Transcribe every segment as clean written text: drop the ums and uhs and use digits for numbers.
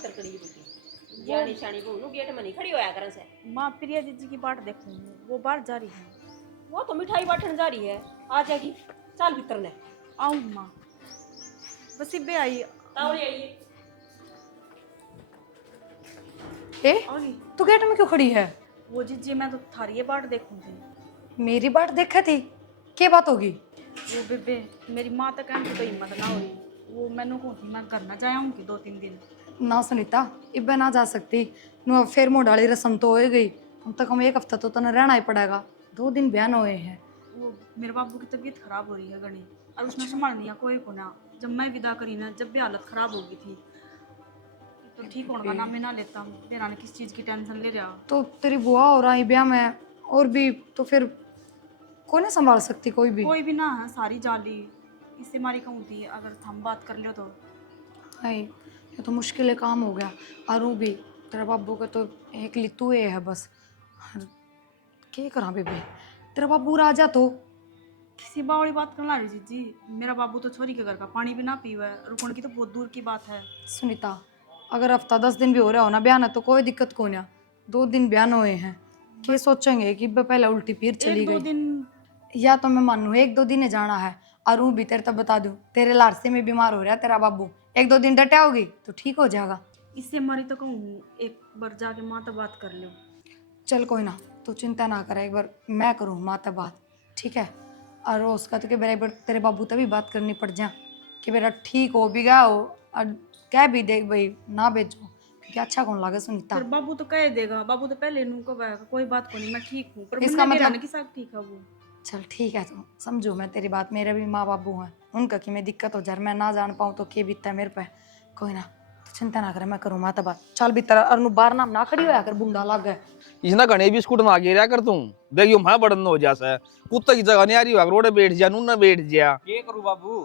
खतर कड़ी बुटी जानी शानी को गेट में नहीं खड़ी होया करन से। माँ प्रिया दीदी की बाट देखूंगी, वो बाहर जा रही है। वो तो मिठाई बांटने जा रही है, आ जाएगी। चल भीतर ने आऊँ माँ, बस इबे आई। तावड़ी आइए। ए आगी तू गेट में क्यों खड़ी है? वो जीजी मैं तो थारी ये बाट देखूंगी। मेरी बाट देखा थी, क्या बात होगी? वो बेबे मेरी माँ तक कहने की तो हिम्मत ना हुई। वो मैनू कहती मैं घर ना जाऊंगी 2-3 दिन। ना सुनीता, इब्बे ना जा सकती। नु फिर मोडाली रस्म तो हो गई, कम से कम एक हफ्ता तो तने रहना ही पड़ेगा। 2 दिन बयान हुए हैं। वो मेरे बाबू की तबीयत खराब हो रही है गणी, और उसने संभाल लिया कोई को ना। जब मैं विदा करी ना, जब भी हालत खराब हो गई थी, तो ठीक होने का नाम मैं ना लेता। मेरा ने किस चीज़ की टेंशन ले रहा। तो तेरी बुआ हो रहा है ब्याह में, और भी तो फिर कौन नहीं संभाल सकती कोई भी। कोई भी ना है, सारी जाली इससे मारी कहूँ थी। अगर हम बात कर लियो तो हाय, ये तो मुश्किल है काम हो गया। और भी तेरा बाबू का तो एक लितू है बस। और क्या करा बेबे, तेरा बाबू राजा तो किसी बावड़ी बात करना रही जीजी। मेरा बाबू तो छोरी के घर का पानी भी ना पीवा है, रुकने की तो बहुत दूर की बात है। सुनीता, अगर हफ्ता 10 दिन भी हो रहा हो ना बयान है तो कोई दिक्कत को नहीं। 2 दिन बयान हुए हैं, क्या सोचेंगे कि पहले उल्टी फिर चली 1-2 गई। दिन या तो मैं मानू 1-2 दिन ही जाना है। और भी तेरे तो बता दूं, तेरे लारसे में बीमार हो रहा है तेरा बाबू। 1-2 दिन डटा होगी तो ठीक हो जाएगा। इससे मारी तो कहूँ एक बार जाके माँ तो बात कर लो। चल कोई ना, तू चिंता ना कर, एक बार मैं करूँ माँ तब बात, ठीक है? और उसका तो कि मेरा एक बार तेरे बाबू तभी बात करनी पड़ जा कि मेरा ठीक हो भी गया हो। और कह भी देख भाई ना भेजो, क्योंकि अच्छा कौन लगे सुनीता। फिर बाबू तो कह देगा, बाबू तो पहले नू को कोई बात को नहीं मैं ठीक हूँ, पर इसका मुन्ने मतलब- मेरा की साथ ठीक है वो। चल ठीक है, तो समझो मैं तेरी बात। मेरे भी माँ बाबू हैं, उनका कि मैं दिक्कत हो जाए, मैं ना जान पाऊँ तो क्या बीतता है मेरे पे। कोई ना, तो चिंता ना करे, मैं करूँ माँ तब बात। चल भी तेरा अरनू बार नाम ना खड़ी होया कर, बुंडा लग गए। इसना घने बिस्कुट ना गिरा कर तू। देखियो मैं बड़न हो जा सा कुत्ते की जगह नहीं आ रही हो, रोड बैठ जा नू ना बैठ जा। ये करूँ बाबू,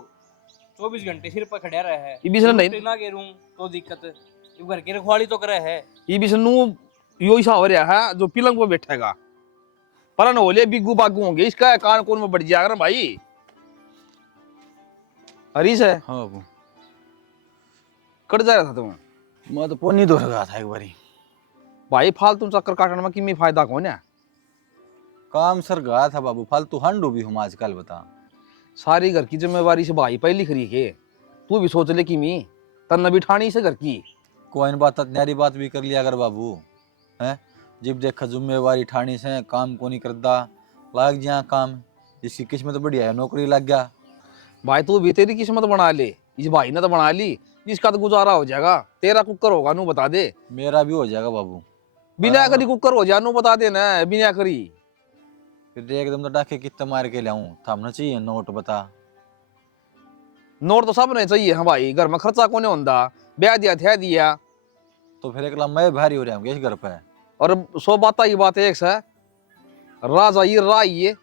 24 घंटे सिर पर खड़ा रहा है। ये भी नहीं रोटी ना गेरूं तो दिक्कत, ये घर की रखवाली तो करे है। ये भी नू यो ऐसा हो रहा है जो पलंग पे बैठेगा पर न होले बिगू बागू होंगे, इसका कान कोन में बढ़ जाएगा ना भाई। हरीश है हाँ बाबू, कट जा रहा था तुम मैं तो पोनी धो रहा था एक बारी। भाई। फालतू चक्कर काटने में किमी फायदा कौन है? काम सर गया था बाबू, फालतू हंडू भी हूँ आजकल बता। सारी घर की जिम्मेवारी से भाई पहली खरी के तू भी सोच ले किमी तन्ना भी ठानी से घर की। कोई न बात न्यारी बात भी कर लिया अगर बाबू है। जब देखा जिम्मेवारी ठानी से काम को नहीं करता, लाग जा काम। जिसकी किस्मत बढ़िया है नौकरी लग गया। भाई तू भी तेरी किस्मत बना ले, इस भाई ने तो बना ली, इसका तो गुजारा हो जाएगा। तेरा कुकर होगा नू बता दे, मेरा भी हो जाएगा बाबू। बिना करी कुकर हो जा नू बता दे ना, बिना करी। फिर एकदम तो डाके कितना मार के लाऊं, थामना चाहिए नोट बता। नोट तो सब ने चाहिए। हाँ भाई, घर में खर्चा कोने होंदा, ब्याह दिया थे दिया। तो फिर एक मैं भारी हो रहा हूँ इस घर पे। और 100 बात की बात एक है, राजा ये राई ये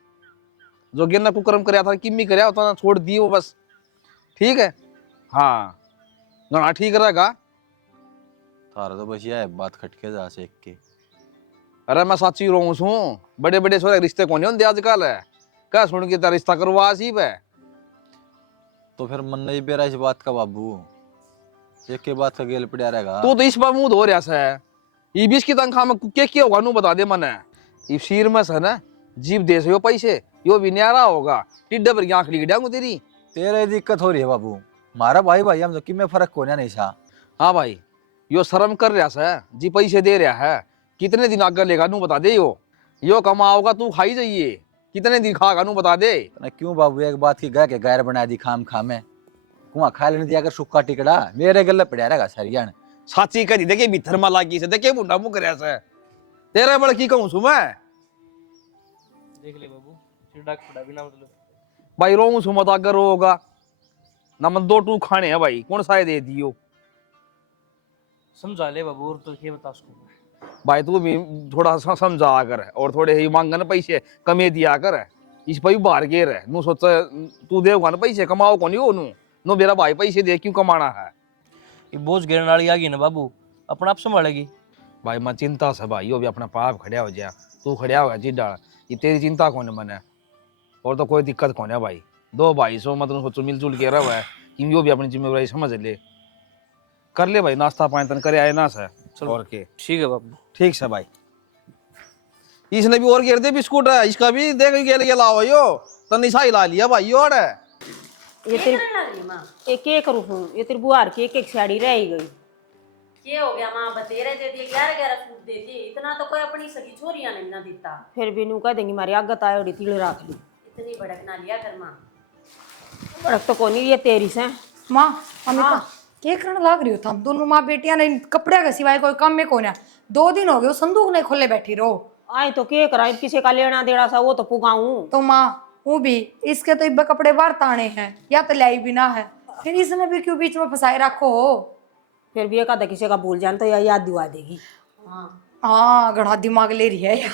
जो गिरना कुकरम कराया था किम्मी कराया होता ना, छोड़ दिए वो बस। ठीक है, हाँ ना ठीक रहेगा। थारा तो बस यह है बात खटके जा से एक के। अरे मैं साची रोऊं हूँ, बड़े बड़े छोरे रिश्ते कोने होंदे आजकल है। क्या सुन के तेरा रिश्ता करवा सी है। तो फिर मन नहीं बेरा इस बात का बाबू, एक के बात का गेल पड़ा रहेगा। तो इस बार मुंह धो रहा है। ये बीस की तनख्वाह में क्या होगा नू बता दे मने। ये शीर में से ना जीव दे से पैसे यो भी न्यारा होगा, टिड्डे पर आंख लिख डांगू तेरी। तेरे दिक्कत हो रही है बाबू, मारा भाई भाई हम तो कि में फर्क को नहीं सा। हाँ भाई, यो शर्म कर रहा है जी, पैसे दे रहा है। कितने दिन आगे लेगा नू बता दे। यो कमाओगा तू खाई जाइए, कितने दिन खागा नू बता दे। ना क्यों बाबू एक बात की गा के गैर बना दी खाम खामे। कुआं खा लेने दिया अगर सुक्का टिकड़ा मेरे गले पड़ा रहेगा सरिया ने। साची कह दी देखे भीतर में लागी से देखे मुंडा मुंह कर से तेरे बड़ की कहूं सु मैं। देख ले बाबू, सिर डाक पड़ा बिना मतलब। भाई रो सु मत अगर होगा ना, मन 2 खाने हैं भाई, कौन सा दे दियो। समझा ले बाबू, और तो ये बता उसको। भाई तू भी थोड़ा सा समझा कर, और थोड़े ही मांगन पैसे कमे दिया कर। इस पर भी बाहर गेर है नू, सोच तू देगा ना पैसे, कमाओ को नहीं हो नू नो मेरा भाई पैसे दे क्यों कमाना है। ये बोझ गिरने वाली आ गई ना बाबू, अपना आप संभालेगी। भाई मैं चिंता से भाई यो भी अपना पाप खड़िया हो जा, तू खड़िया होगा जिड्डा, ये तेरी चिंता कौन है मने। और तो कोई दिक्कत कौन है भाई, 2 भाई सो मतलब सोचो मिलजुल के रहा है कि यो भी अपनी जिम्मेवारी समझ ले। कर ले भाई नाश्ता पानी तन करे आए ना से चलो। और के ठीक है बाबू। ठीक से भाई। इसने भी और गिर दे बिस्कुट है इसका भी देख के लाओ यो तन ईसा ला लिया भाई यो अड़े ये तेरी माँ एक एक करूँ ये तेरी बुआर की एक साड़ी रह ही गई। क्या हो गया माँ बतेरे दे दिए 11-11 सूट दे दिए इतना तो कोई अपनी सगी छोरियां नहीं ना देता। फिर भी नू कह देंगी मारी आगत आए और तिल रख ली। इतनी भड़क ना लिया कर माँ। भड़क तो कोनी ये तेरी से माँ अमिका क्या करने लाग रही हो तुम दोनों माँ बेटियां ने कपड़े का सिवाय कोई काम में कौन है 2 दिन हो गए वो संदूक नहीं खोले बैठी रहो। आए तो क्या कराए किसी का लेना देना सा वो तो पुगाऊं। तो माँ वो भी इसके तो इब्बे कपड़े बाहर ताने हैं या तो लाई भी ना है फिर इसने भी क्यों बीच में फंसाए रखो हो। फिर भी एक आधा किसी का भूल जान तो या याद दिवा देगी। हाँ घड़ा दिमाग ले रही है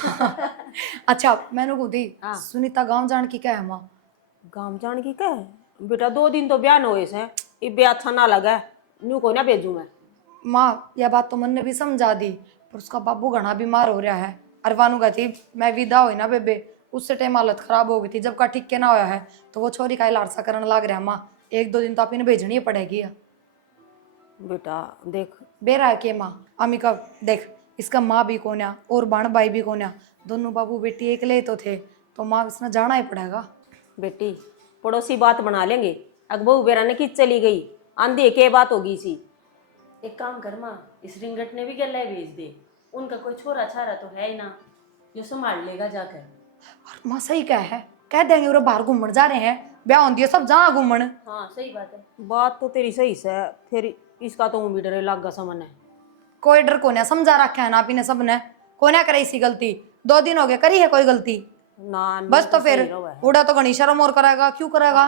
अच्छा मैंने को दी सुनीता गांव जान की क्या है माँ। गांव जान की क्या है बेटा 2 दिन तो बयान हुए से इब्बे अच्छा ना लगा न्यू को ना भेजू मैं। माँ यह बात तो मन ने भी समझा दी पर उसका बाबू घना बीमार हो रहा है अरवानू कहती मैं विदा हुई ना बेबे उससे टाइम हालत खराब हो गई थी जब का ठीक के ना होया है तो वो छोरी का लारसा करने लग रहा माँ 1-2 दिन तो आप इन्हें भेजनी ही पड़ेगी। बेटा देख बेरा है के माँ अमिका देख इसका माँ भी कोन्या और बाण भाई भी कोन्या दोनों बाबू बेटी अकेले तो थे तो माँ इसने जाना ही पड़ेगा। बेटी पड़ोसी बात बना लेंगे अकबू बेरा ने किस चली गई आंधी के बात होगी सी। एक काम कर माँ इस रिंगट ने भी गले भेज दे उनका कोई छोरा छारा तो है ही ना जो संभाल लेगा जाकर। और माँ सही क्या है कह देंगे वो बाहर घूमने जा रहे हैं ब्याह होती है सब जहाँ घूमन। हाँ सही बात है। बात तो तेरी सही से फिर इसका तो भी डरे लग गा समझ है। कोई डर कोन्या समझा रखा है ना आप इन्हें सबने कोन्या करे इसी गलती 2 दिन हो गए करी है कोई गलती ना बस तो फिर उड़ा तो गणी शर्म और करेगा क्यों करेगा।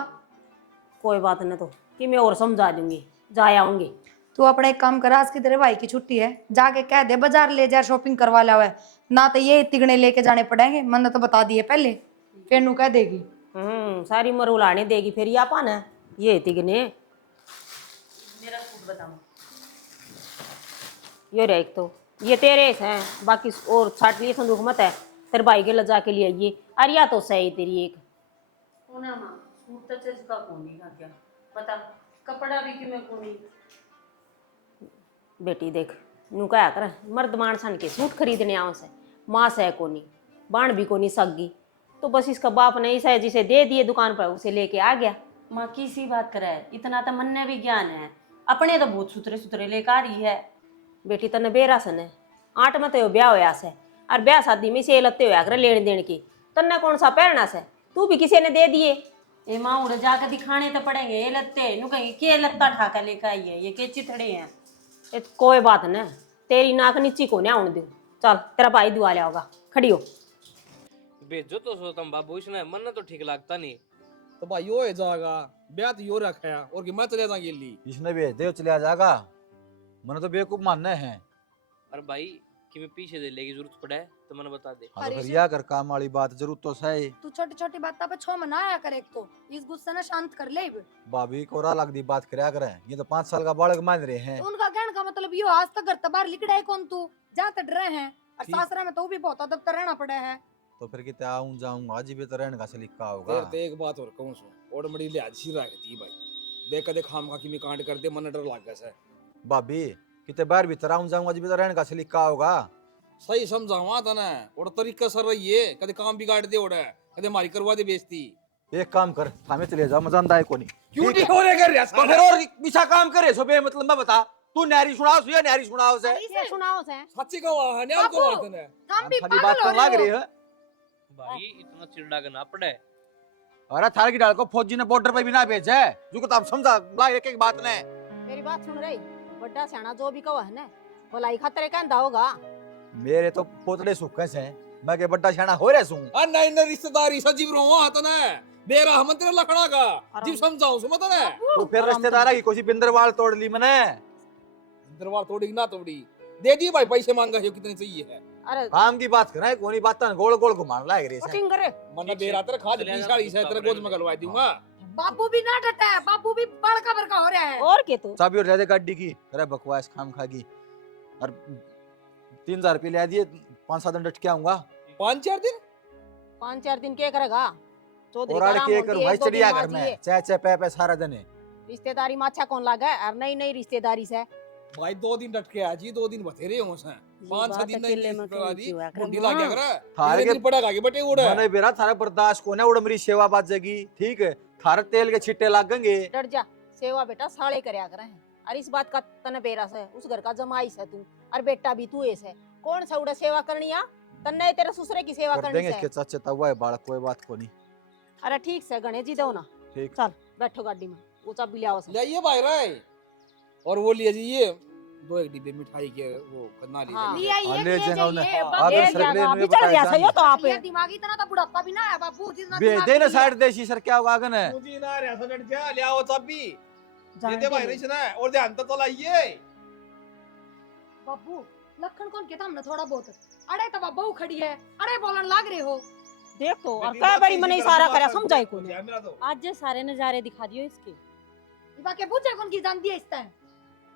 कोई बात नहीं तो कि मैं और समझा दूंगी जा आऊंगी। तू अपना एक काम कर आज की तेरे भाई की छुट्टी है जाके कह दे बाजार ले जा शॉपिंग करवा ला है ना तो ये तिगने लेके जाने पड़ेंगे मैंने तो बता दिए पहले फिर नू कह देगी सारी उम्र उलाने देगी फिर या पाना ये तिगने। मेरा सूट बताओ। ये रे एक तो ये तेरे हैं बाकी और छाट लिए संदूक मत है तेरे भाई के लजा के लिए ये अरे या तो सही तेरी एक होना माँ सूट तो चस्का कोनी का क्या पता कपड़ा भी क्यों मैं कोनी। बेटी देख नू क्या कर मर्द मानसन के सूट खरीदने आओ से माँ से कोनी बाण भी कोनी सगी तो बस इसका बाप ने ऐसा जिसे दे दिए दुकान पर उसे लेके आ गया। माँ किसी बात करे इतना तो मन ने भी ज्ञान है अपने तो बहुत सुथरे सुथरे लेकर आ रही है। बेटी तने बेरासन है 8 में तो ब्याह होया से और ब्याह शादी में से लत्ते होया कर लेने देने की तन्ने कौन सा पहनना से तू भी किसी ने दे दिए। ये माँ उड़ जाकर दिखाने तो पड़ेंगे ये लत्ते नु कहीं के लत्ता ठाका लेकर आई है ये के चिथड़े हैं। ये कोई बात न तेरी नाक नीची को नहीं आने दू चल तेरा भाई दुआ लिया होगा खड़ी हो। भेजो तो सो तुम बाबू इसने मन तो ठीक लगता नहीं। तो भाई यो है जाएगा ब्याह तो यो रखा है और कि मैं चले जाऊंगी ये इसने भेज दे चले आ जाएगा मैंने तो बेवकूफ मानना है। और भाई कि मैं पीछे दे लेगी जरूरत पड़े तो मैंने बता दे। हाँ तो फिर या कर काम वाली बात जरूर तो सही तू छोटी छोटी बात पे छो मनाया कर एक तो इस गुस्से ने शांत कर ले भाभी को रा लग दी बात करया करे ये तो 5 साल का बालक मान रहे हैं। तो उनका कहने का मतलब यो आज तक घर तबार लिखड़ा है कौन तू जाते डरे हैं और ठीक। सासरा में तो भी बहुत अदब तो रहना पड़ा है तो फिर कितने आऊं जाऊं आज भी तो रहने का सलीका होगा। फिर तो एक बात और कहूं सो और बड़ी लिहाज सी रखती भाई देख कदे खाम खा की मैं कांड कर दे मन डर लग गया भाभी कितने बार भी तरह जाऊं आज भी तो रहने का सलीका होगा। सही समझावा था ना और तरीका सर रही है कदे काम बिगाड़ दे ओड़ा कदे मारी करवा दे बेइज्जती। एक काम कर थामे चले जा मजानदा है कोनी क्यों नहीं हो रे कर रहा तो फिर और बिछा काम करे सो बे मतलब मैं बता तू नारी सुनाओ या नारी सुनाओ से ये सुनाओ से सच्ची को है ने आपको बात है हम भी खाली बात कर लग रही है। भाई इतना चिड़ना करना पड़े। अरे थार की डाल को फौजी ने बॉर्डर पे भी ना भेजा है जो को आप समझा लाग एक एक बात ने मेरी बात सुन रही बड़ा सियाना जो भी कहो है ना भलाई खातिर कहंदा होगा। मेरे तो पोतड़े सुखे से मैं के बड्डा छाना हो रे सू आ नहीं ना रिश्तेदारी सजीव रो हाथ ना बेरा हम तेरे लखड़ा का जीव समझाऊं सो मत ना तो फिर रिश्तेदारा की कोसी बिंदरवाल तोड़ ली मैंने दरबार तोड़ी ना तोड़ी दे दिए भाई पैसे मांगा है कितने चाहिए है अरे काम की बात करे कोनी बात गोल गोल घुमान लाग रही है कटिंग करे मन बेरा तेरे खाद 20 से तेरे गोद में गलवा दूंगा। बाबू भी ना डटा है बाबू भी बड़का बड़का हो रहा है और के तू चाबी और ज्यादा गाड़ी की अरे बकवास खाम खागी और 3000 रुपये ले दिए 5-7 दिन डट के आऊंगा 5-4 दिन 5-4 दिन के करेगा चौधरी और आड़े के कर भाई चढ़िया घर में चाय चाय पे पे सारा दिन रिश्तेदारी में अच्छा कौन लगा और नई नई रिश्तेदारी से भाई 2 दिन डट के आ जी, 2 दिन बतेरे हो से 5-6 दिन अकेले नहीं में प्रणाली क्यों हुआ करे मुंडी ला गया माँ? करे थारे के दिन पड़ेगा के बेटे उड़े मैंने बेरा थारा बर्दाश्त को ना उड़ मेरी सेवा बाजेगी, ठीक है? थारे तेल के छिट्टे लागेंगे। डर जा, सेवा बेटा साले करया करे हैं। और इस बात का तने बेरा से उस घर का जमाई से तू, और बेटा भी तू ऐसे कौन सा उड़ा सेवा करनी आ? तन्ने तेरे ससुरे की सेवा कर करनी देंगे से। इसके चाचे तवा है बालक, कोई बात को नहीं। अरे ठीक से गणेश जी दो ना, ठीक। चल बैठो गाड़ी में, वो चाबी ले आओ से। लाइए भाई रे और वो लिए जी ये 2 एक डिब्बे मिठाई के वो करना हाँ। लिए हाँ, ले जाएगा उन्हें। ये आदर सर ले अभी चढ़ गया सही हो तो आप दिमागी इतना तो बुढ़ापा भी ना है बाबू जितना दे ना साइड देशी सर क्या होगा आगन है। मुझे ना रे सनट जा ले आओ चाबी जान दे भाई दे। रे ना और ध्यान तो लाइए बाबू लखन कौन कहता हमने थोड़ा बहुत अरे तो बाबू खड़ी है अरे बोलन लाग रहे हो देख तो और कई बारी मैंने इशारा करा समझाई को मेरा तो आज जे सारे नजारे दिखा दियो इसके। इबा के पूछे कौन की जान दिए इस टाइम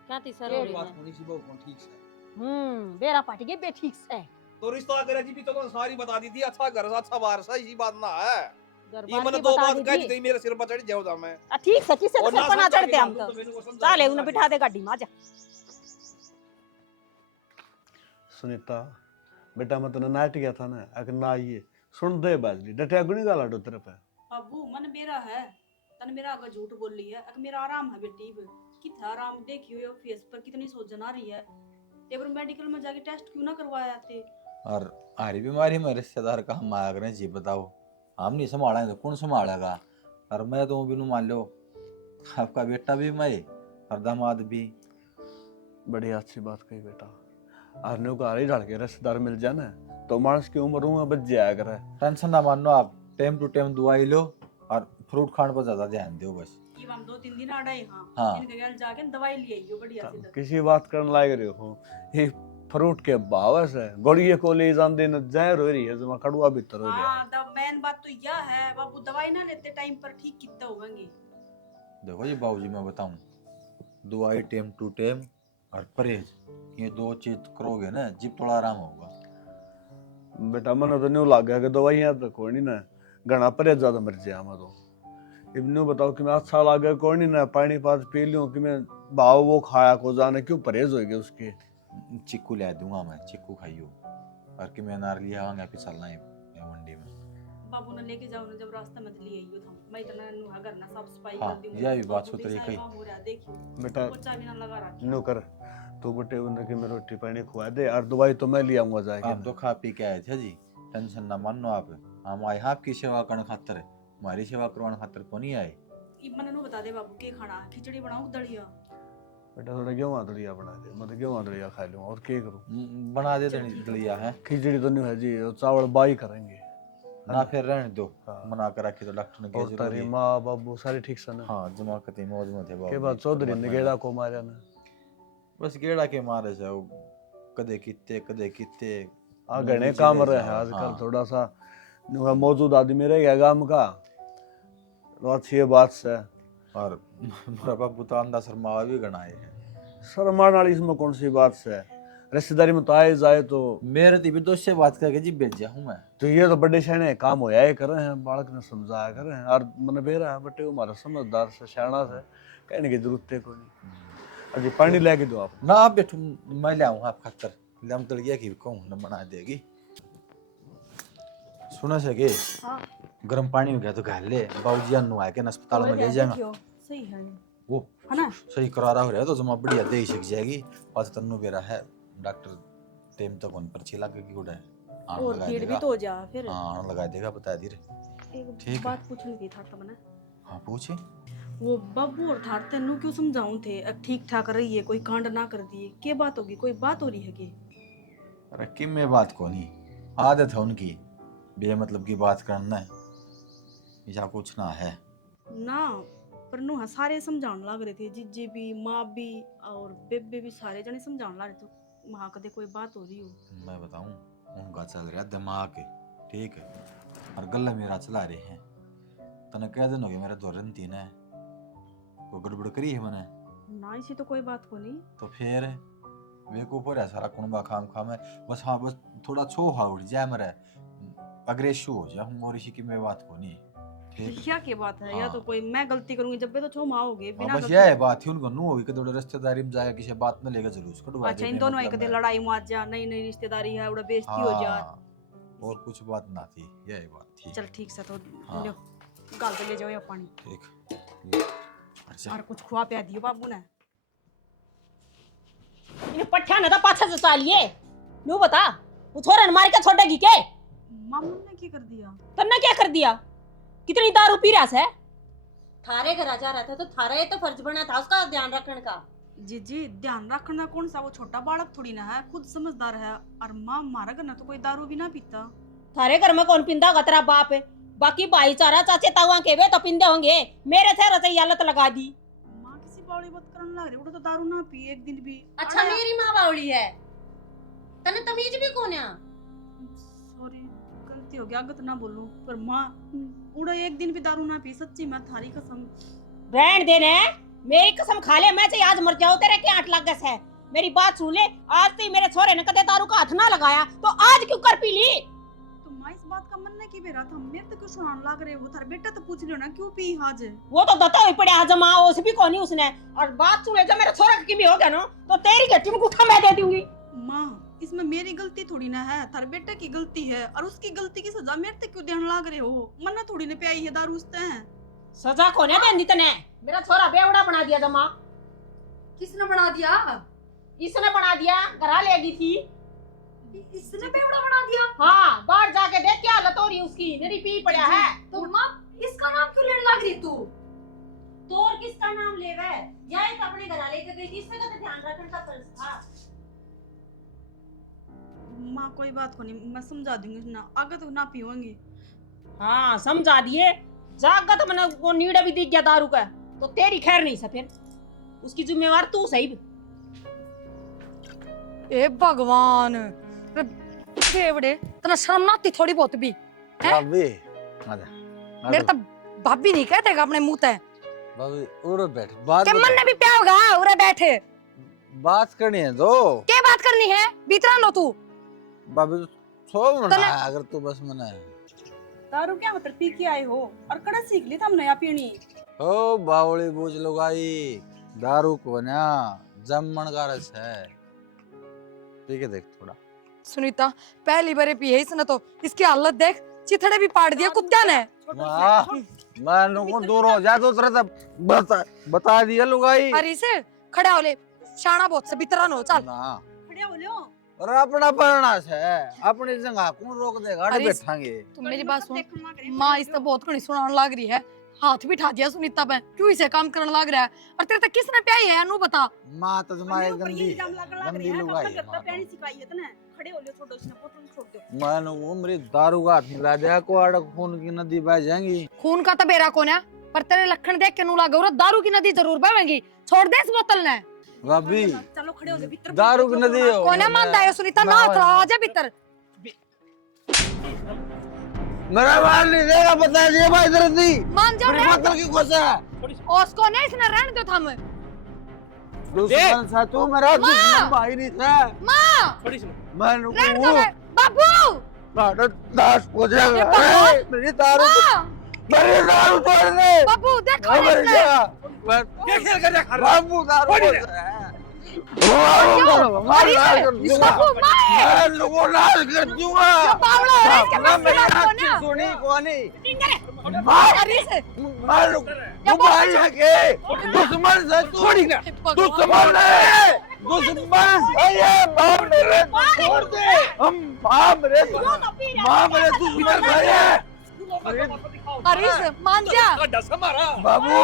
क्या तीसर हो रही बात है? होनी सी बहुत ठीक से बेरा पाट गई बे ठीक से। तो रिश्ता करे जी भी तो सारी बता दी थी अच्छा घर से अच्छा बाहर से इसी बात ना है ये दरबार मैंने की 2 बता बात कह दी दी मेरे सिर पर चढ़ जाओ था मैं ठीक से किसे और तो ना पना समझा चढ़ते के हम तो तो मैंने को समझा चाले दिया। उन्हें बिठा दे गाड़ी में आजा। सुनीता बेटा मैं तेने नाट गया था ना अगर ना आइए सुन दे बाजली डटिया गुनी गाला डो तेरे पे बाबू मन बेरा है तन मेरा आगे झूठ बोल रही है अगर मेरा आराम है बेटी कितना आराम देखियो फेस पर कितनी सोजन आ रही है एक बार मेडिकल में जाके टेस्ट क्यों ना करवाया थे। और हरी बीमारी में रिश्तेदार का हम आया करें जी बताओ, हम नहीं संभाला है तो कौन संभालेगा? और मैं तो बिनु मान लो आपका बेटा भी मैं और दामाद भी। बड़ी अच्छी बात कही बेटा आरने को आ रही ढाल के रिश्तेदार मिल जाए ना तो मानस की उम्र में बच जाया करे। टेंशन ना मानो आप, टाइम टू टाइम दवाई लो और फ्रूट खाने पर ज्यादा ध्यान दो बस। ये हम 2-3 दिन आड़े हाँ हाँ। इनके घर जाके दवाई ले आइयो बढ़िया से किसी बात करने लायक रहे हो ये फ्रूट के भाव से गोड़िए को ले जान न जहर हो रही है जमा कड़वा भीतर हो गया हाँ द मेन बात तो यह है बाबू दवाई ना लेते टाइम पर ठीक कितना होंगे। देखो जी बाबूजी मैं बताऊं, दवाई टाइम टू टाइम और परहेज, ये 2 चीज करोगे ना जिब थोड़ा आराम होगा। बेटा मन तो न्यू लग गया कि दवाइयां तो कोई नहीं ना घना परहेज ज्यादा मर जाए मैं तो इब्नू बताओ कि मैं अच्छा लगा कोई नहीं ना पानी पास पी लूं कि मैं भाव वो खाया को जाने क्यों परहेज हो गए उसके। चिक्कू ला दूंगा मैं, चिक्कू खाइयो और कि मैं नार लिया आऊंगा फिर चलना है मंडी में। बाबू ने लेके जाओ ना जब रास्ते में ले आइयो था मैं इतना नुहा करना साफ सफाई हाँ, कर दूं यह भी बात सुथरी कही। हो रहा देखियो बेटा पोछा भी ना लगा रहा नो कर तू बेटे उनके में रोटी पानी खुआ दे और दवाई तो मैं ले आऊंगा जाके आप तो खा पी के आए थे जी, टेंशन ना मानो आप। हम आए आपकी सेवा करने खातर, हमारी सेवा करवाने खातर को नहीं आए। मन नु बता दे बाबू के खाना है? खिचड़ी बनाऊं दलिया? बेटा थोड़ा गेहूं आदड़िया बना दे मतलब गेहूं आदड़िया खा लूँ और क्या करूँ। बना दे दलिया है खिचड़ी तो नहीं है जी चावल बाई करेंगे ना फिर रहने दो, हाँ। मना कर रखी तो डॉक्टर ने और कहा तारी जरूरी। माँ बाबू सारे ठीक सन है। हाँ जमा कती मौज में थे के बाद चौधरी ने गेड़ा को मारा ना बस गेड़ा के मारे से वो कदे कित्ते आ घने काम रहे हैं आजकल थोड़ा सा मौजूद आदमी रह गया गांव का तो अच्छी बात से। और मेरा बाबू तो अंधा शर्मा भी गणाए हैं। शर्मा वाली इसमें कौन सी बात से रिश्तेदारी में तो आए जाए तो मेरे तो भी दोस्त से बात करके जी भेजा हूँ मैं। तो ये तो बड़े शहने काम होया ही कर रहे हैं बालक ने समझाया कर रहे हैं और मन बेरा है बटे हमारा समझदार से शाना से कहने की जरूरत है कोई नहीं। अभी पानी लेके दो आप ना आप बैठो मैं ले आऊँगा आप खातर लम तड़िया की कहूँ न बना देगी। सुना सके गर्म पानी हो गया तो घाल ले बाबूजी अनु आए के अस्पताल में ले जाएगा सही है वो है ना? सही करारा हो रहा है तो जमा बढ़िया दे ही सक जाएगी। और तन्नू बेरा है डॉक्टर टेम तक उन पर्ची लग गई उड़ा है और भीड़ भी तो हो जा फिर। हाँ लगा देगा बता दी रे। एक ठीक है। बात पूछनी थी था तमने हाँ पूछे वो बाबू और थार तेनू क्यों समझाऊं थे अब ठीक ठाक रही है कोई कांड ना कर दिए के बात होगी कोई बात हो रही है कि अरे किम में बात को नहीं आदत है उनकी बे मतलब की बात करना है या कुछ ना है ना पर नु सारे समझाने लग रहे थे जीजे भी माँ भी और बेबे भी सारे जने समझाने लग रहे थे माँ कदे कोई बात हो रही हो। मैं बताऊं उनका चल रहा दिमाग ठीक है और गला मेरा चला रहे हैं तने कह दिन हो गया मेरा धोरन तीन है कोई गड़बड़ करी है मैंने ना इसी तो कोई बात को नहीं तो फिर वे को ऊपर है सारा कुनबा खाम खाम है बस। हाँ बस थोड़ा छो हा उड़ जाए मरे अग्रेसिव हो जाए हम और इसी की मैं बात को नहीं क्या की बात है, या तो कोई मैं गलती करूंगी जब भी तो छो माओगे बिना बस गलती। यह है बात थी उनको नु होगी कि थोड़े रिश्तेदारी में जाएगा किसी बात में लेगा जुलूस कटवा अच्छा इन दोनों एक लड़ाई मुआवजा नई नई रिश्तेदारी है, उड़ा बेइज्जती हो जा। और कुछ बात ना थी, यही बात थी। चल ठीक से तो हाँ। लो गाल पे ले जाओ ये पानी ठीक अच्छा और कुछ खुआ पिया दियो बाबू ने। इन्हें पट्ठा ना था पाछा से चालिए नु बता वो छोरा मार के छोड़ेगी के? मामू ने क्या कर दिया? तन्ने क्या कर दिया? कितनी दारू पी रहा है? थारे घर आ जा रहा था तो थारा ये तो फर्ज बना था उसका ध्यान रखने का। जी ध्यान रखना कौन सा, वो छोटा बालक थोड़ी ना है, खुद समझदार है। और माँ मारा घर ना तो कोई दारू भी ना पीता। थारे घर में कौन पिंदा होगा? तेरा बाप है। बाकी भाईचारा चाचे तावा के वे तो पिंदे होंगे, मेरे से रचे हालत लगा दी। माँ किसी बावली बात करने लग रही, वो तो दारू ना पी एक दिन भी। अच्छा मेरी माँ बावली है, तने तमीज भी कौन है? सॉरी गलती हो गया, आगत ना बोलूं, पर माँ उड़ा एक दिन भी दारू ना पी, सच्ची मैं थारी कसम। रहन देने मेरी कसम खा ले, मैं चाहे आज मर जाऊं तेरे के 8 लाख है। मेरी बात सुन ले, आज से मेरे छोरे ने कदे दारू का हाथ ना लगाया तो आज क्यों कर पी ली? तो माँ इस बात का मन नहीं की बेरा था, मेरे तो क्यों सुनाने लग रहे हो? थारे बेटा तो पूछ लियो ना क्यों पी आज। वो तो दता हुई पड़े आज माँ उस भी कोनी उसने। और बात सुने जब मेरे छोरा की भी हो गया ना तो तेरी गट्टी में गुठा मैं दे दूंगी। माँ इसमें मेरी गलती थोड़ी ना है, थारे बेटे की गलती है, और उसकी गलती की सजा मेरे तक क्यों देने लग रहे हो? मन्ना थोड़ी ने प्याई है दारू उसते हैं। सजा कोने देंदी तने? मेरा छोरा बेवड़ा बना दिया जमा। किसने बना दिया? इसने बना दिया, करा लेगी थी। इसने बेवड़ा बना दिया? हाँ बाहर जाके देख क्या हालत हो रही है उसकी, मेरी पी पड़ा है। तो माँ इसका नाम क्यों लेने लग रही तू? तो और किसका नाम लेवे? या एक अपने घर लेके गई थी, इसमें का तो ध्यान रखने का फर्ज था। माँ कोई बात को नहीं, मैं समझा दूंगी ना, आगे तो ना पियोंगी। हाँ समझा दिए, जागा तो मैंने वो नीड़ा भी दिख गया दारू का, तो तेरी खैर नहीं सा फिर उसकी जिम्मेवार तू सही भी। ए भगवान बेवड़े तना शर्म ना आती थोड़ी बहुत भी? भाभी आजा मेरे तो भाभी नहीं कहते अपने मुंह ते। भाभी उरे बैठ बात के मन ने भी प्या होगा उरे बैठे बात करनी है तो क्या बात करनी है? भीतर लो तू। भाभी तो छोड़ मना तने- अगर तू बस मना है दारू क्या मतलब पी के आए हो? और कड़ा सीख ली था हमने यहाँ पीनी। ओ बावली बूझ लुगाई, दारू को ना जमन का रस है, ठीक है देख थोड़ा। सुनीता पहली बार पी है इसने तो, इसकी हालत देख, चिथड़े भी पाड़ दिया कुत्ता ने। मैं नुको दूर हो जा तो तेरे बता दिया लुगाई। अरे इसे खड़ा हो ले, शाना बहुत से बितरन हो चल। ना खड़े हो लियो। और अपना परनास है, अपनी जगह कौन रोक देगा? अरे अरे बैठांगे। तू मेरी बात सुन, माँ इस तो बहुत कड़ी सुनाने लग रही है, हाथ भी ठा दिया सुनीता पे, क्यों इसे काम करने लग रहा है? और तेरे तक किसने प्याई है अनु बता? माँ तो तुम्हारी ऊपर ये गंदी इल्जाम लग रहे गंदी हैं, लुगाई कब है तक माँ प्यारी तो। सिखाई है तने। खड़े हो लियो, छोड़ो इसने, बोतल छोड़ दो। मैं नु मेरी दारू का हाथ मिला दिया को आड़ खून की नदी बह जाएंगी। खून का तो बेरा कौन है, पर तेरे लक्षण देख के नु लगा और दारू की नदी जरूर बहेगी। छोड़ दे इस बोतल ने। भाभी चलो खड़े हो जाओ, भीतर दारू की नदी हो कौन है मानता है सुनीता? ना थोड़ा आजा भीतर। मेरा मार नहीं देगा, बता दिया भाई इधर दी मान जाओ मेरी रे। बोतल की कोसा है। उसको नहीं, इसने रहने दो थम। दुश्मन था तू, मेरा दुश्मन भाई नहीं था। माँ थोड़ी सी मैं रहने दो रे। बाबू नुको दास हो जाएगा। ये भगवान। ए, मेरी दारू माँ मेरी दारू तोड़ दे। बाबू देखो मैं मर इसने। गया। क्या खेल कर रखा है? बाबू दारू छोड़ हो दे। जाए। मार लाल कर दूंगा। बाबू माँ मैं लोगों लाल कर दूंगा। बावड़ा हो रहा है, इसके अपना पास मेरी सिला आँख कौन है? सुनी कौनी अरे इसे मार भाई के दुश्मन से छोड़ी ना, दुश्मन है, दुश्मन है ये। बाप मेरे छोड़ दे, हम बाप मेरे दुश्मन भाई है। अरे इसे मान जा। बाबू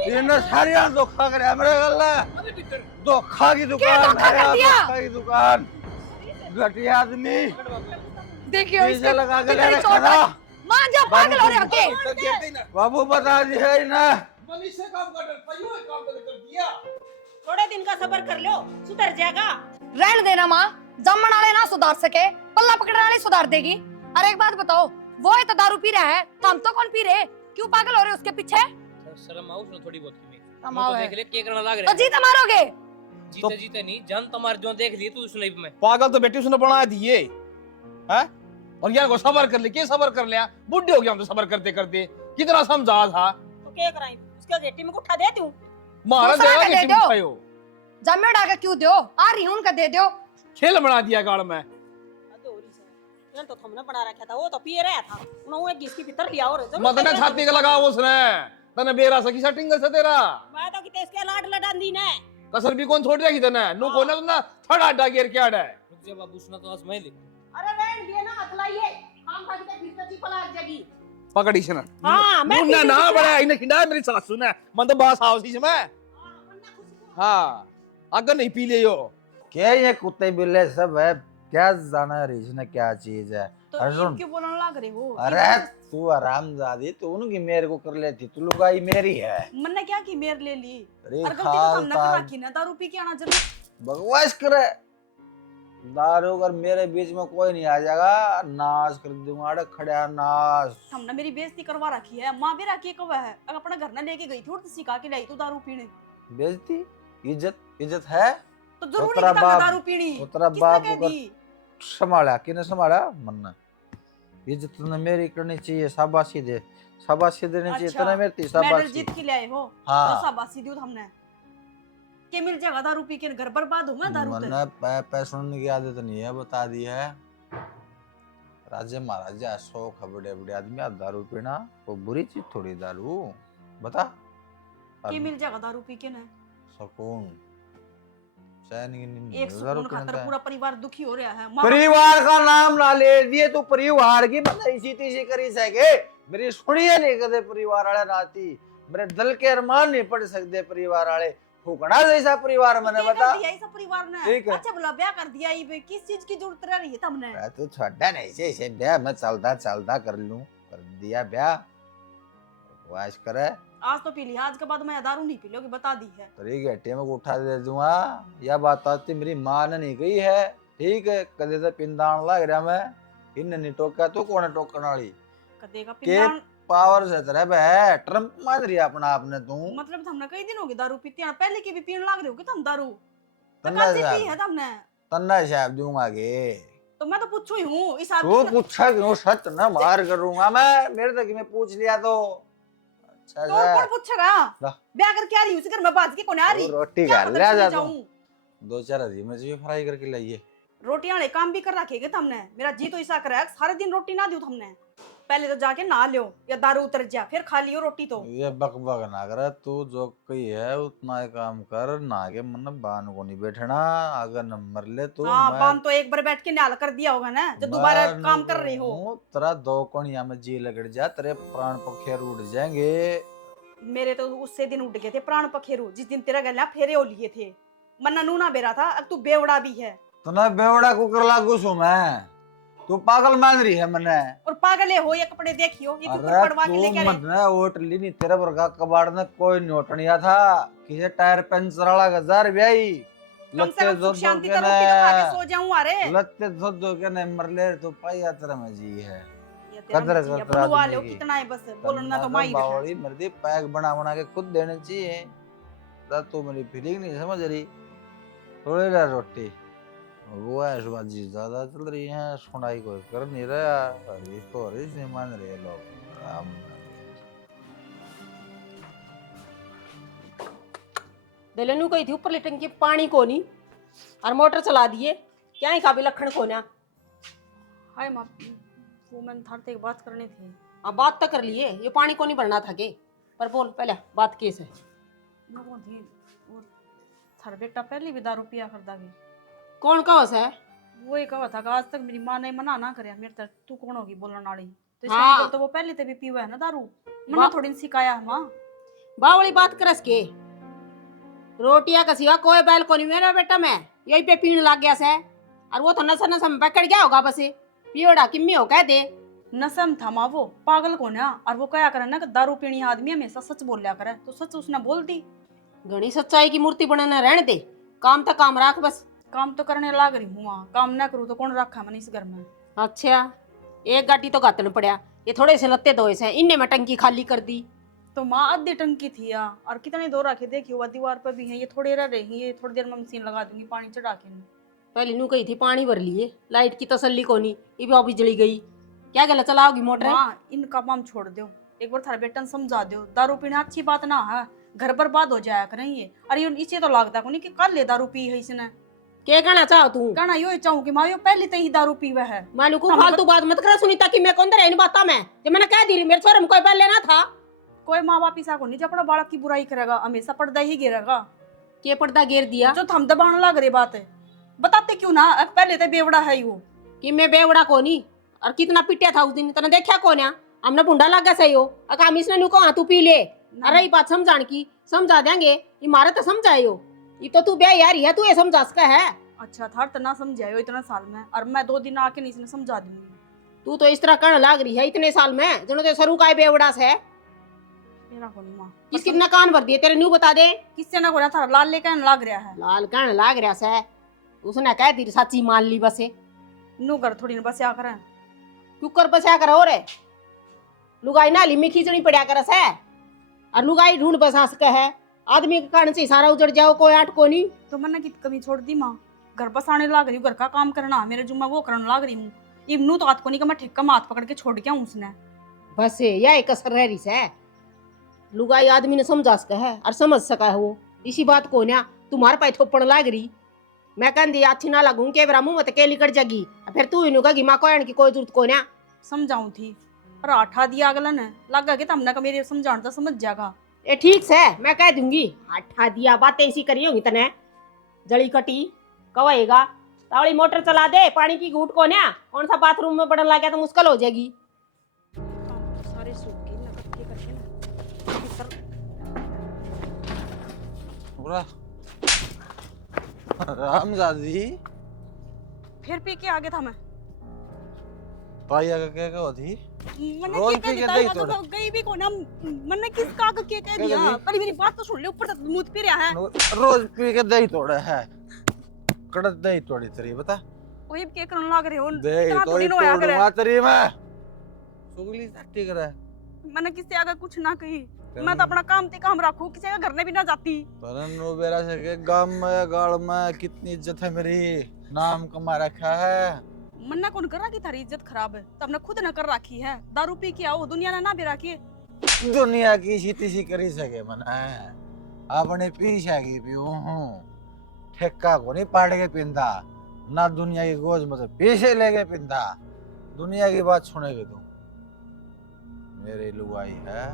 ये न सारिया धोखा करे मेरे गल्ला, धोखा की दुकान धोखा कर है, दिया? धोखा की दुकान। घटिया आदमी देखियो पीछे इसके लगा के कितनी ले चोट रखा है। था। मान जा, पागल हो रहे हो के? बाबू बता दिया ही ना। थोड़े दिन का सबर कर लो, सुधर जाएगा। रहने देना माँ, जमन वाले ना सुधार सके, पल्ला पकड़ने वाले सुधार देगी। अरे एक बात बताओ, वो है तो दारू पी रहा है, तो हम तो कौन पी रहे? क्यों पागल हो रहे हो उसके पीछे? शर्म आओ उसने थोड़ी बहुत की में। कमाओ तो है। देख ले के करना लग तो रहा है। जीत मारोगे? जीते जीते नहीं, जान तुम्हारे जो देख ली तू उस लाइफ में। पागल तो बेटी उसने बना दिए हैं, और यार को सबर कर ले, क्या सबर कर लिया? बुढ़े हो गया हम तो सबर करते करते। कितना समझा था तो क्या कराई उसके गेटी में उठा दे तू मारा दूसरा देगा का दे कि दो। उठायो जमे उड़ा के क्यों दो? आ रही हूं उनका दे दो। खेल बना दिया गाड़ में। अदोरी से तो हमने बना रखा था, वो तो पी रहा था, उन्होंने एक गिसकी भीतर लिया और मदने छाती का लगा उसने तने बेरा सकी सेटिंग से तेरा मैं तो किते इसके लाड लडान दी ने कसर भी कौन छोड़ जाएगी तने नु कोने तो ना थड़ा अड्डा गिर के आड़ा रुक जा बाबू, सुना तो आज मैं ले। अरे रहन दिए ना मत लाइए, काम खा के फिर तो चिपला जगी। पकड़ी से ना हां मैं मुन्ना ना बड़ा इने खिंडा मेरी सासू ने मन तो बास आवसी से मैं हां अगर नहीं पी लियो क्या ये कुत्ते बिल्ले सब है, क्या जाना रीछ ने क्या चीज है। तो अरे सुन, क्यों बोलने लग रहे हो? अरे तू आरामजादी, तू उनकी मेरे को कर लेती, तू लुगाई मेरी है। मैंने क्या की मेर ले ली? अरे और गलती तो हमने कर रखी ना, दारू पी के आना जरूर। बकवास करे, दारू अगर मेरे बीच में कोई नहीं आ जाएगा नाश कर दूंगा। अरे खड़ा नाश। हमने मेरी बेइज्जती करवा रखी है, माँ भी रखी है कब है, अगर अपने घर ना लेके गई थी और तो सिखा के लाई तू दारू पीने। बेइज्जती? इज्जत है तो जरूरी तेरा नहीं था बाप- दारू पीनी। वो तेरा किसने बाप कह को दी? संभाला कि नहीं संभाला मन्ना। इज्जत तूने मेरी करनी चाहिए, शाबाशी दे, शाबाशी देनी चाहिए। अच्छा, तूने मेरी मेडल शाबाशी। जीत के ले आए हो हाँ। तो शाबाशी दी हमने के मिल जाएगा दारू पी के घर बर्बाद हूं मैं दारू से। मन्ना पै सुनने की आदत नहीं है, बता दी है। राजे महाराजा शौक है बड़े बड़े आदमी, आप दारू पीना वो बुरी चीज थोड़ी दारू, बता। के मिल जाएगा दारू पी के ना, सुकून चैन की नींद एक दारू सुकून पीने खातर से। पूरा परिवार दुखी हो रहा है। परिवार का नाम ना ले दिए तो परिवार की बंदा इसी तीसी करी सके। मेरी सुनिए नहीं कदे परिवार वाले नाती, मेरे दिल के अरमान नहीं पड़ सकते परिवार वाले। फूकना जैसा परिवार मैंने क्या बता। कर दिया इस परिवार ने? ठीक है। अच्छा भला ब्याह कर दिया, ये किस चीज की जरूरत रह रही है तुमने? तू छोड़ा नहीं से इसे ब्याह मैं चलता चलता कर लूं, कर दिया ब्याह। वाश करे आज तो पी लिया, आज के बाद मैं दारू नहीं पी लोगी, बता दी है। तेरी घटे में उठा दे दूंगा। यह बात आती मेरी माँ ने नहीं कही है, ठीक है। कदे से पिंदान लग रहा मैं, इन्हें नहीं टोका तो कौन टोकन वाली कदेगा के पिंडान पावर से तरह है। ट्रम्प मार रही अपना आपने तू। मतलब हमने कई दिन हो गए दारू पीते हैं, पहले की भी पीने लग रहे हो कि तुम दारू? तो तन्ना कब से साहब। पी है तुमने? तन्ना साहब दूंगा गे। तो मैं तो पूछू ही हूँ इस तू आदमी से। पूछा क्यों? सच न मार करूंगा मैं, मेरे तक में पूछ लिया तो अच्छा तो और कौन पूछेगा? ला। ब्याह करके आ रही हूँ उसी घर में, बाज के कौन आ रही? रोटी क्या खा पता ले चली जा जाऊं? तू। 2-4 हरी मिर्च भी फ्राई करके लाइए। रोटियां वाले काम भी कर रखेगे तुमने, मेरा जी तो ऐसा करे सारे दिन रोटी ना दू तुमने। पहले तो जाके नहा लियो या दारू उतर जा, फिर खा लियो रोटी। तो ये बकबक ना कर, तू जो कही है उतना ही काम कर। ना के मन बान को नहीं बैठना, अगर नंबर ले तो हाँ, मैं बांध तो एक बार बैठ के न्याल कर दिया होगा ना, जब दोबारा मैं काम कर रही हो। हूँ, तेरा 2 कोनिया में जी लगड़ जा, तेरे प्राण पखेर उड़ जाएंगे। मेरे तो उससे दिन उठ गए थे प्राण पखेरु, जिस दिन तेरा गला फेरे हो लिए थे। मन्ना नूना बेरा था, अब तू बेवड़ा भी है। तूने बेवड़ा कुकर लागू सु मैं, तू पागल मान रही है मने। और पागले हो, ये कपड़े देखियो, ये कुकर अरे पड़वा के तू लेके आ रहे। मने ओट ली नहीं, तेरे वर्गा कबाड़ ने कोई नोटनिया था, किसे टायर पंचर वाला गजार ब्याई कम से लत्ते कम जो सुख शांति के तो रोटी तो खा के ने सो जाऊं। अरे लत्ते जो के ने मर ले तो पाया तेरा में जी है। ये तेरा कदर मर्जी है, करता बुलवा आदमी लो की। कितना है, बस बोलना तो माई रखा। बावड़ी मर्दी पैक बना बना के खुद देने चाहिए। तू मेरी फीलिंग नहीं समझ रही। थोड़ी ला रोटी वो ऐशबाजी ज्यादा चल रही है, सुनाई कोई कर नहीं रहा। हरीश तो हरीश नहीं मान रहे लोग। राम दिलनू कही थी ऊपर लिटन की पानी को नहीं और मोटर चला दिए, क्या ही काबी लखन को ना। हाय माँ, वो मैंने थार से एक बात करनी थी। अब बात तो कर लिए, ये पानी को नहीं भरना था के, पर बोल पहले बात केस है। मैं कौन थी वो, थार बेटा पहले भी दारू पिया करता भी। कौन का है? वो ही कहा था कि आज तक मेरी माँ ने मना ना करे मेरे तक, तू कौन होगी बोलने वाली? तो हाँ। इसका मतलब तो वो पहले से भी पीवा है ना दारू, मना थोड़ी सिखाया है माँ। बावली बात करस के रोटियां का सिवा कोई बैल को नहीं मेरा बेटा, मैं यही पे पीने लग गया से। और वो तो नशा नशा में पकड़ गया होगा, बस पियोड़ा किम्मी हो कह दे। नशा में था माँ, वो पागल कौन है? और वो क्या करे ना कि दारू पीनी आदमी हमेशा सच बोल लिया करे, तो सच उसने बोल दी। घनी सच्चाई की मूर्ति बनाना रहने दे, काम तक काम रख बस। काम तो करने लाग रही हूँ वहाँ, काम ना करूँ तो कौन रखा मैंने इस घर में? अच्छा, एक गाड़ी तो गातन पड़ा, ये थोड़े से लत्ते धोए से इनने में टंकी खाली कर दी। तो माँ आधी टंकी थी यार, और कितने दो रखे देखी हुआ दीवार पर भी है, ये थोड़े रह रही, ये थोड़ी देर में मशीन लगा दूंगी पानी चढ़ा के। पहले नू कही थी पानी भर लिए, लाइट की तसल्ली को नहीं, ये भी बिजली गई, क्या गला चलाओगी मोटर? माँ इनका काम छोड़ दो, एक बार थारे बेटा ने समझा दो, दारू पीना अच्छी बात ना है, घर बर्बाद हो जाया करेंगे। अरे ये इसे तो लगता को नहीं कि कल ले दारू पी है इसने। के कहना चाहो तू? कहना यो चाहूँ कि माँ यो पहले तो ही दारू पीवा है। मानू को फालतू बात मत कर सुनीता कि मैं कौन दे इन बातों में, जब मैंने कह दी मेरे छोरे में कोई बैल लेना था। कोई माँ बाप इसा को नहीं जो अपना बालक की बुराई करेगा, हमेशा पर्दा ही गिरेगा। के पर्दा घेर दिया जो थम दबाने लग रही बात है, बताते क्यों ना? अब पहले तो बेवड़ा है वो कि मैं बेवड़ा कोनी और कितना पिटिया था उस दिन, तने देखा कोन्या हमने भुंडा लगा सही हो। अका हम इसने नु कहा तू पी ले, अरे ये बात समझान की समझा देंगे, ये मारे तो समझायो, ये तो तू बे यार है, तू ये समझा सका है। अच्छा था तो ना समझायो इतना साल में, और मैं 2 दिन आके नहीं इसने समझा दूंगी। तू तो इस तरह कहने लाग रही है इतने साल में, जनो तो शुरू का बेवड़ा से मेरा को नहीं माँ किस कितना कान भर दिए तेरे न्यू बता दे। किससे ना कोना था लाल लेके लग रहा है। लाल कहने लाग रहा से, उसने कह दी सच्ची मान ली बसे। नू कर थोड़ी न बस या करें कुकर बसा कर हो रे, लुगाई नाली में खींचनी पड़ा कर है, और लुगाई ढूंढ बसा सके है। आदमी के कारण से सारा उजड़ जाओ, कोई आट को नहीं। तो मैंने की कमी छोड़ दी माँ, घर बसाने लग रही हूँ, घर का काम करना मेरे जुम्मा वो करने लग रही हूँ। इब्नू तो हाथ को नहीं का मैं ठेका में हाथ पकड़ के छोड़ गया हूँ उसने। बस यह एक असर रह रही है, लुगाई आदमी ने समझा सका है और समझ सका है वो, इसी बात को ना तुम्हारे पास थोपड़ लाग रही। मैं कह दी अच्छी ना लगूं के बरा मुंह मत के लिकड़ जागी, फिर तू इनु कही मां को की कोई जरूरत को ना समझाऊं थी, पर आठा दिया अगला ने लगा के तमने का मेरे समझाने तो समझ जाएगा। ए ठीक से मैं कह दूंगी, आठा दिया बातें ऐसी करी होगी तने, जड़ी कटी कवेगा तावड़ी मोटर चला दे, पानी की घूट को ना कौन सा बाथरूम में पड़न लगा तो मुश्किल हो जाएगी। सारे सूख के लकड़ के करके ना पूरा रामजादी फिर पी के आगे था मैं। पाया का क्या होती मैंने रोज क्या पी के कह दही दिया तोड़। तो गई भी को ना, मैंने किस का के कह दिया? दी? पहले मेरी बात तो सुन ले, ऊपर तक मुंह पे रहा है। रोज पी के दही तोड़ा है, कड़क दही तोड़ी तेरी बता। ओए के करन लग रहे हो, दही इतना तोड़ी थोड़ी ना होया करे। तोड़ूंगा तेरी मैं, सुगली सट्टी करे। मैंने किससे आगे कुछ ना कही, मैं तो अपना काम ते काम रखूं, किसी का घर ने भी ना जाती। परनु बेरा से के गांव में गाड़ में कितनी इज्जत है मेरी, नाम कमा रखा है। मन्ना कौन कर रहा कि थारी इज्जत खराब है? तो हमने खुद न कर रखी है, दारू पी के आओ दुनिया ने ना भी रखी। दुनिया की सीती सी करी सके मना अपने पीछा की पीऊ हूँ, ठेका को नहीं पाड़ के पिंदा ना, दुनिया की गोज मतलब पीछे लेके पिंदा। दुनिया की बात सुनेगी तू, मेरी लुगाई है